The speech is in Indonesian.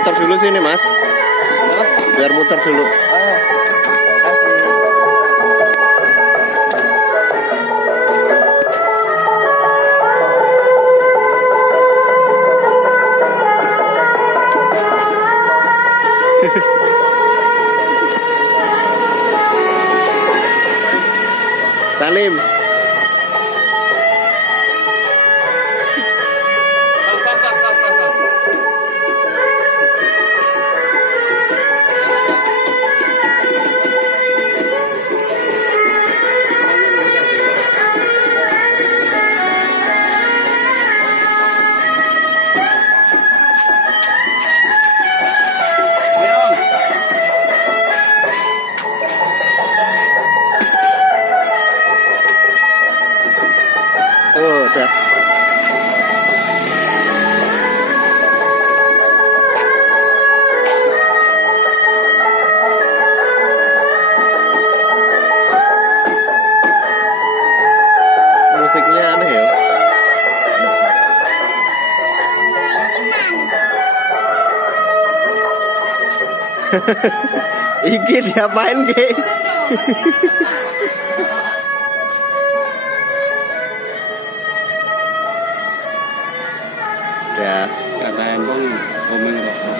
muter dulu sini Mas. Biar muter dulu. Oh, kasih. Salim. Tas. Leon. Tuh, udah. Musiknya aneh ya. Iki diapain, Ki?